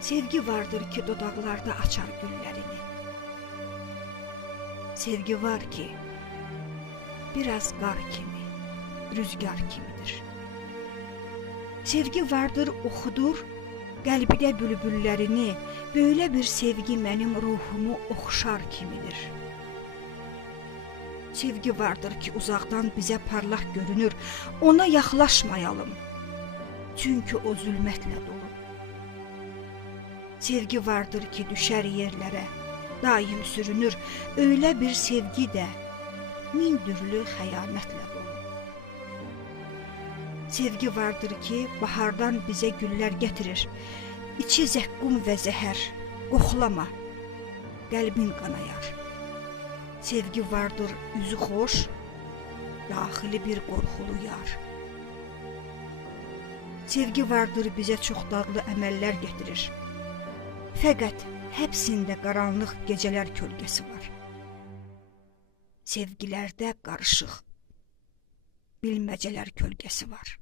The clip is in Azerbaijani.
Sevgi vardır ki dodaqlarda açar güllərini. Sevgi var ki biraz qar kimi, rüzgar kimidir. Sevgi vardır oxudur qəlbidə bülbüllərini, böyle bir sevgi mənim ruhumu oxşar kimidir. Sevgi vardır ki uzaqdan bizə parlaq görünür, ona yaxlaşmayalım, çünki o zülmətlə dolu. Sevgi vardır ki düşər yerlərə, daim sürünür, öyle bir sevgi də min türlü xəyanətlə dolu. Sevgi vardır ki bahardan bizə güllər gətirir, içi zəqqum və zəhər, qoxlama, qəlbin qanayar. Sevgi vardır üzü xoş, daxili bir qorxulu yar. Sevgi vardır bizə çoxdağlı əməllər gətirir, fəqət hepsində qaranlıq gecələr kölgəsi var. Sevgilərdə qarışıq bilməcələr kölgəsi var.